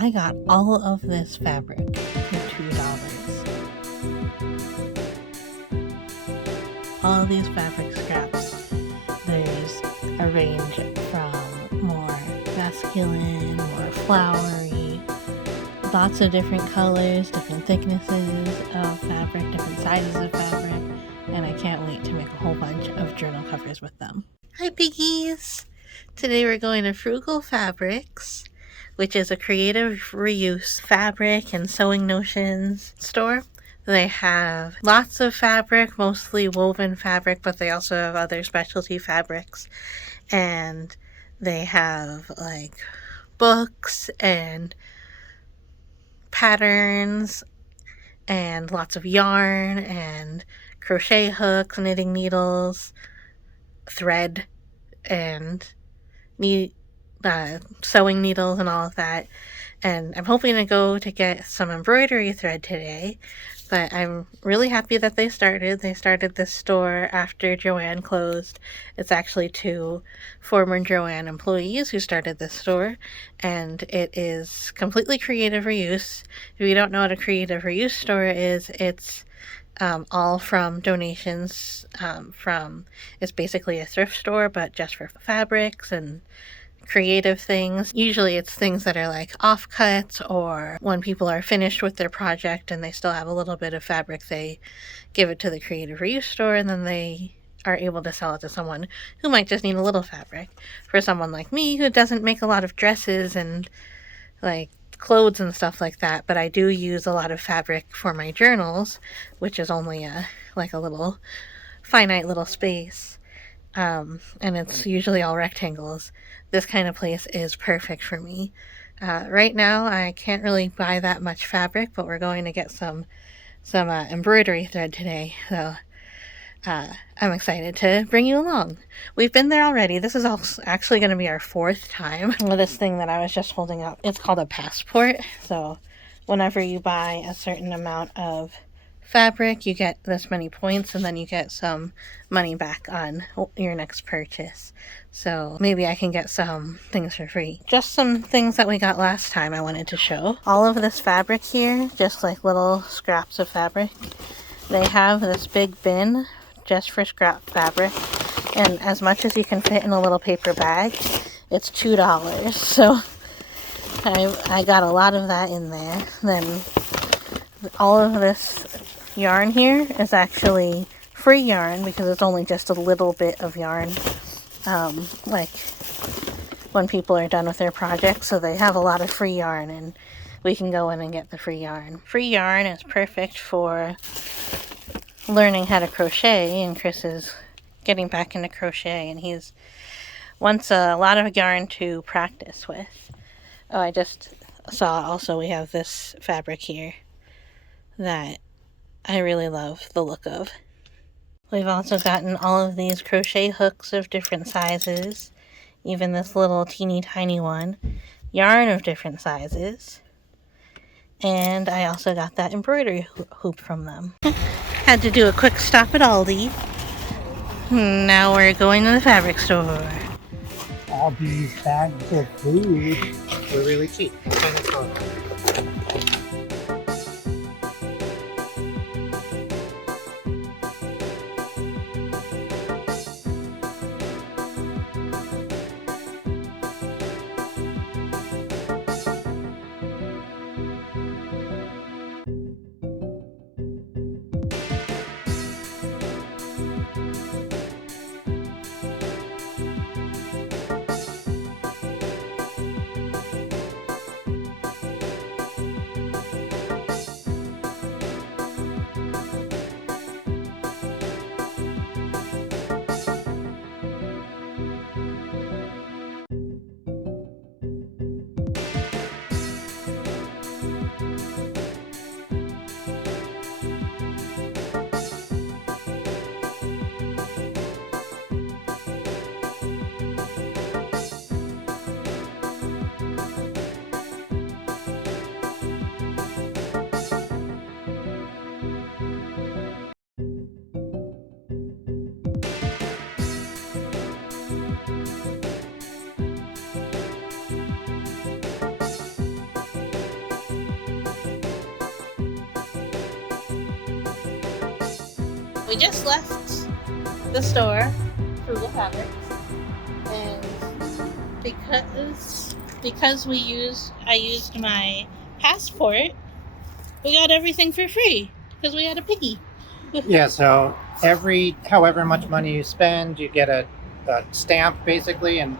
I got all of this fabric for $2. All of these fabric scraps. There's a range from more masculine, more flowery, lots of different colors, different thicknesses of fabric, different sizes of fabric, and I can't wait to make a whole bunch of journal covers with them. Hi piggies! Today we're going to Frugal Fabrics, which is a creative reuse fabric and sewing notions store. They have lots of fabric, mostly woven fabric, but they also have other specialty fabrics. And they have like books and patterns and lots of yarn and crochet hooks, knitting needles, thread, and sewing needles and all of that. And I'm hoping to go to get some embroidery thread today, but I'm really happy that they started. They started this store after Joann closed. It's actually 2 former Joann employees who started this store, and it is completely creative reuse. If you don't know what a creative reuse store is, it's all from donations it's basically a thrift store, but just for fabrics and creative things. Usually it's things that are like offcuts, or when people are finished with their project and they still have a little bit of fabric, they give it to the creative reuse store, and then they are able to sell it to someone who might just need a little fabric. For someone like me who doesn't make a lot of dresses and like clothes and stuff like that, but I do use a lot of fabric for my journals, which is only a little finite little space, and it's usually all rectangles. This kind of place is perfect for me. Right now I can't really buy that much fabric, but we're going to get some embroidery thread today, so I'm excited to bring you along. We've been there already. This is actually going to be our 4th time. This thing that I was just holding up, it's called a passport. So whenever you buy a certain amount of fabric, you get this many points, and then you get some money back on your next purchase. So maybe I can get some things for free. Just some things that we got last time I wanted to show. All of this fabric here, just like little scraps of fabric. They have this big bin just for scrap fabric, and as much as you can fit in a little paper bag, it's $2. So I got a lot of that in there. Then all of this yarn here is actually free yarn because it's only just a little bit of yarn, like when people are done with their projects, so they have a lot of free yarn and we can go in and get the free yarn. Free yarn is perfect for learning how to crochet, and Chris is getting back into crochet and he's wants a lot of yarn to practice with. Oh, I just saw also we have this fabric here that I really love the look of. We've also gotten all of these crochet hooks of different sizes, even this little teeny tiny one, yarn of different sizes, and I also got that embroidery hoop from them. Had to do a quick stop at Aldi. Now we're going to the fabric store. All these bags of food were really cheap. Kind of cool. we just left the store, Frugal Fabrics, and because I used my passport, we got everything for free because we had a piggy. Yeah, so every however much money you spend, you get a stamp basically, and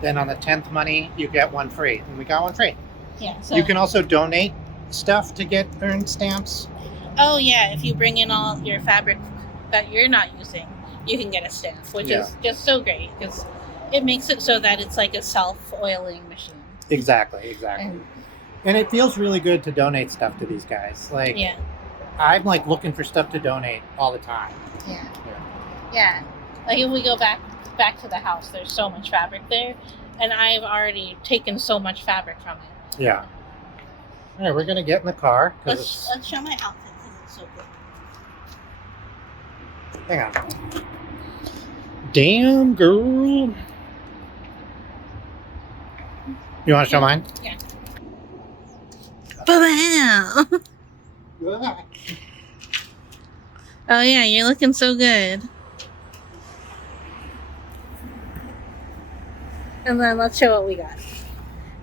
then on the 10th money, you get one free. And we got one free. Yeah. So you can also donate stuff to get earned stamps. Oh yeah, if you bring in all your fabric that you're not using, you can get a stamp, which is just so great because it makes it so that it's like a self-oiling machine. Exactly. And it feels really good to donate stuff to these guys. Like, I'm like looking for stuff to donate all the time. Yeah. Like if we go back to the house, there's so much fabric there, and I've already taken so much fabric from it. Yeah. All right, we're gonna get in the car. Let's show my outfit because it's so good. Hang on. Damn, girl. You want to show mine? Yeah. Ba-bam! Oh yeah, you're looking so good. And then let's show what we got.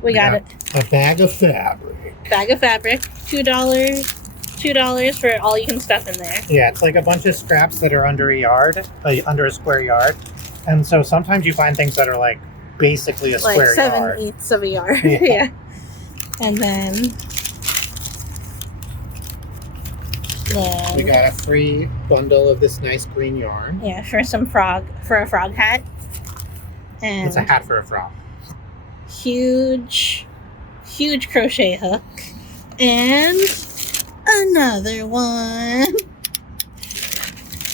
We got it. A bag of fabric. Bag of fabric, $2 for all you can stuff in there. Yeah, it's like a bunch of scraps that are under a yard, under a square yard, and so sometimes you find things that are like basically a square yard. Like 7/8 of a yard. Yeah. And then we got a free bundle of this nice green yarn. Yeah, for a frog hat. And it's a hat for a frog. Huge crochet hook. And another one.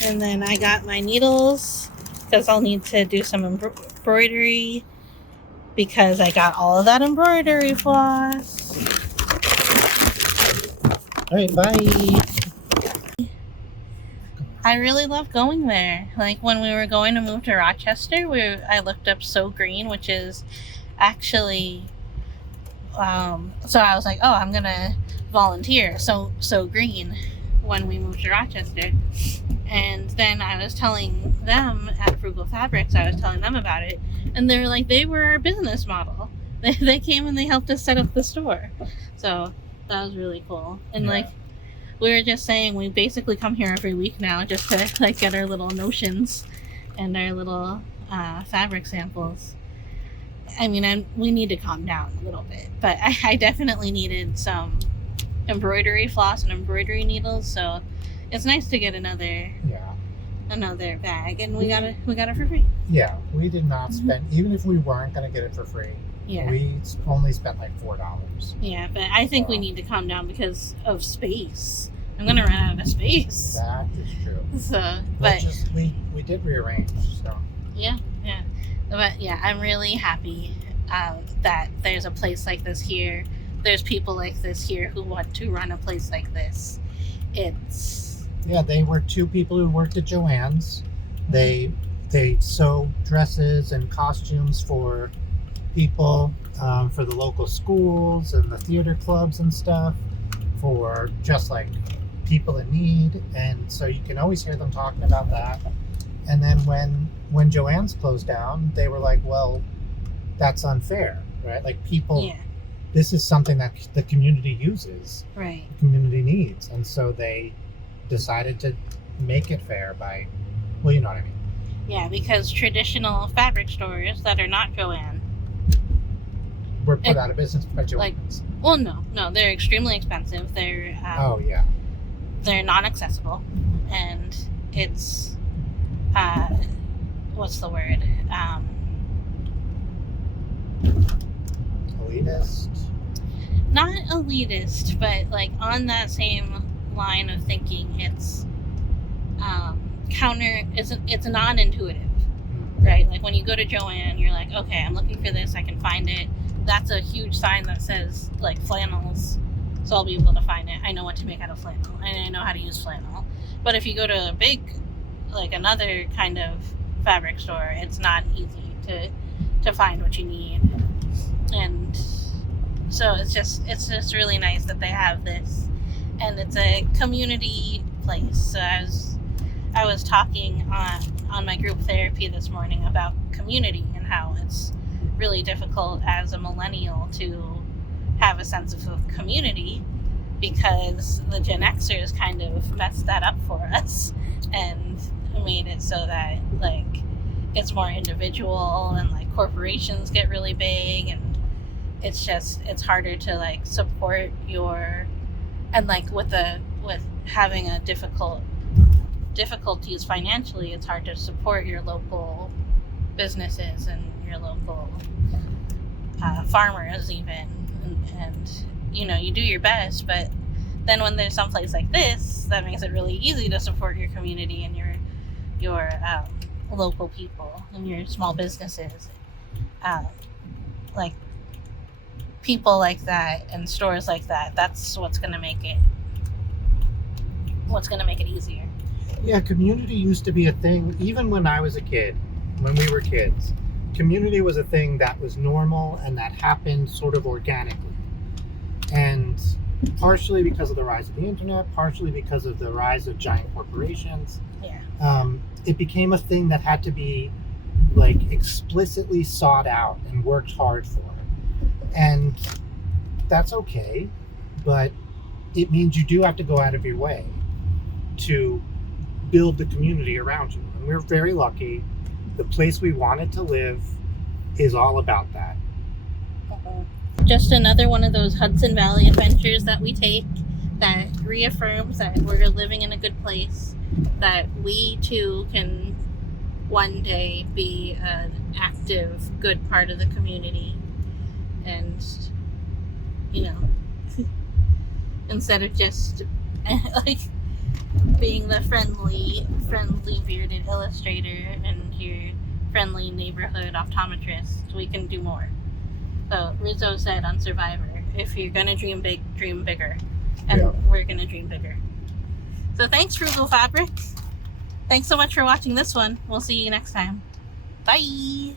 And then I got my needles because I'll need to do some embroidery because I got all of that embroidery floss. All right, bye. I really love going there. Like when we were going to move to Rochester, I looked up So Green, which is actually, so I was like, oh, I'm gonna volunteer So Green when we moved to Rochester. And then I was telling them at Frugal Fabrics, I was telling them about it, and they were like, they were our business model. They came and they helped us set up the store. So that was really cool. And like, we were just saying, we basically come here every week now just to like get our little notions and our little fabric samples. I mean, we need to calm down a little bit, but I definitely needed some embroidery floss and embroidery needles, so it's nice to get another bag, and we got it for free. Yeah, we did not spend, even if we weren't going to get it for free. Yeah, we only spent like $4. Yeah, but I think we need to calm down because of space. I'm gonna run out of space. That is true. So, but we did rearrange. So yeah. But yeah, I'm really happy that there's a place like this here. There's people like this here who want to run a place like this. They were two people who worked at Joann's. They sew dresses and costumes for people, for the local schools and the theater clubs and stuff, for just like people in need. And so you can always hear them talking about that. And then when Joann's closed down, they were like, well, that's unfair, right? Like people, this is something that the community uses, right? The community needs. And so they decided to make it fair by, well, you know what I mean. Yeah, because traditional fabric stores that are not Joann were put out of business by Joann's. Well, no, they're extremely expensive. They're they're non-accessible, and it's what's the word? Elitist? Not elitist, but like on that same line of thinking, it's it's non-intuitive, right? Like when you go to Joann, you're like, okay, I'm looking for this, I can find it. That's a huge sign that says like flannels, so I'll be able to find it. I know what to make out of flannel, and I know how to use flannel. But if you go to a big, like another kind of fabric store, it's not easy to find what you need. And so it's just really nice that they have this, and it's a community place. So I was talking on my group therapy this morning about community and how it's really difficult as a millennial to have a sense of community because the Gen Xers kind of messed that up for us and made it so that like it's more individual and like corporations get really big, and it's harder to like support your, and like with having a difficulties financially, it's hard to support your local businesses and your local farmers even, and you do your best, but then when there's someplace like this that makes it really easy to support your community and your local people and your small businesses, like people like that and stores like that, that's what's going to make it easier. Yeah, community used to be a thing even when I was a kid, when we were kids. Community was a thing that was normal and that happened sort of organically. And partially because of the rise of the internet, partially because of the rise of giant corporations, it became a thing that had to be like explicitly sought out and worked hard for. And that's okay, but it means you do have to go out of your way to build the community around you. And we're very lucky. The place we wanted to live is all about that. Just another one of those Hudson Valley adventures that we take that reaffirms that we're living in a good place, that we too can one day be an active, good part of the community. And, instead of just like being the friendly bearded illustrator and your friendly neighborhood optometrist, we can do more. So Rizzo said on Survivor, if you're gonna dream big, dream bigger. And we're gonna dream bigger. So thanks, Frugal Fabric. Thanks so much for watching this one. We'll see you next time. Bye!